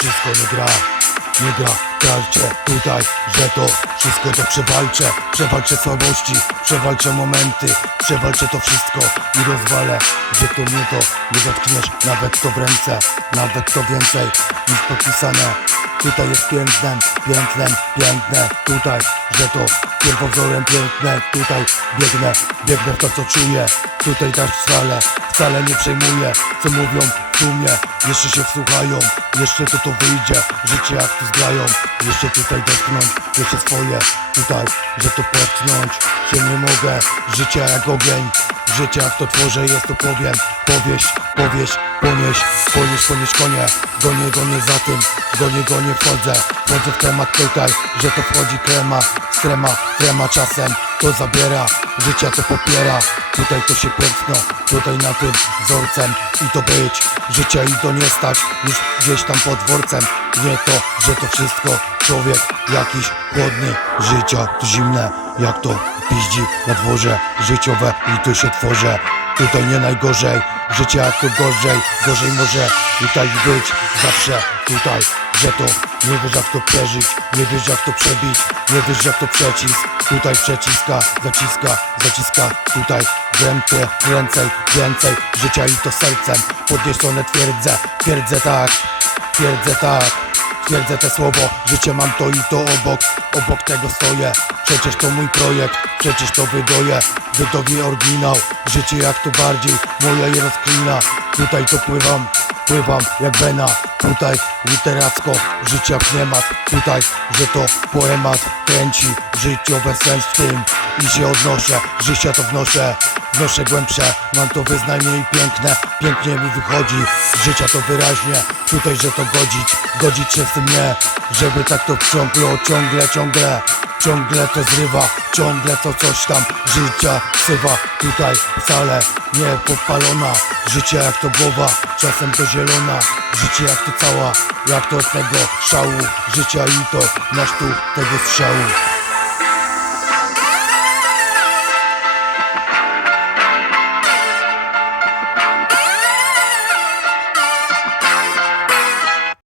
wszystko nie gra. Nie gra karcie tutaj, że to wszystko to przewalczę. Przewalczę słabości, przewalczę momenty Przewalczę to wszystko i rozwalę. Gdzie to mnie to nie dotkniesz Nawet to w ręce, nawet to więcej niż podpisane. Tutaj jest pięknem, pięknem, piękne. Tutaj, że to pierwowzorem piękne. Tutaj biegnę, biegnę w to co czuję. Tutaj też wcale, wcale nie przejmuję Co mówią jeszcze się wsłuchają Jeszcze to to wyjdzie, życie jak tu zgrają. Jeszcze tutaj dotknąć, jeszcze swoje Tutaj, że to potknąć. Się nie mogę Życie jak ogień, życie jak to tworzę Jest to powiem, powieść, powieść Ponieść, ponieść, ponieść konie. Gonię, gonię za tym, gonię, gonię wchodzę. Wchodzę w temat tutaj, że to wchodzi krema Krema, krema czasem. To zabiera Życia to popiera. Tutaj to się piękno, tutaj na tym wzorcem. I to być, życia i to nie stać. Już gdzieś tam pod dworcem. Nie to, że to wszystko. Człowiek jakiś chłodny Życia to zimne, jak to piździ na dworze Życiowe i tu się tworzę Tutaj nie najgorzej, życie jak to gorzej Gorzej może tutaj być. Zawsze Tutaj, że to nie wiesz jak to przeżyć Nie wiesz jak to przebić, nie wiesz jak to przecisk. Tutaj przeciska, zaciska, zaciska Tutaj więcej, więcej, więcej. Życia i to sercem. Podniesione twierdzę Twierdzę tak, twierdzę tak Twierdzę te słowo, życie mam to i to obok. Obok tego stoję, przecież to mój projekt Przecież to wydoję, wydowię oryginał Życie jak to bardziej, moja je rozklina. Tutaj to pływam, pływam jak wena. Tutaj literacko, życia pnemat Tutaj, że to poemat kręci Życiowe sens w tym. I się odnoszę Życia to wnoszę, wnoszę głębsze Mam to wyznanie i piękne, pięknie mi wychodzi Życia to wyraźnie, tutaj, że to godzić Godzić się z tym nie, żeby tak to ciągle, ciągle, ciągle Ciągle to zrywa, ciągle to coś tam Życia sywa, tutaj wcale nie podpalona. Życie jak to głowa, czasem to zielona. Życie jak to cała, jak to od tego szału. Życia i to masz tu tego strzału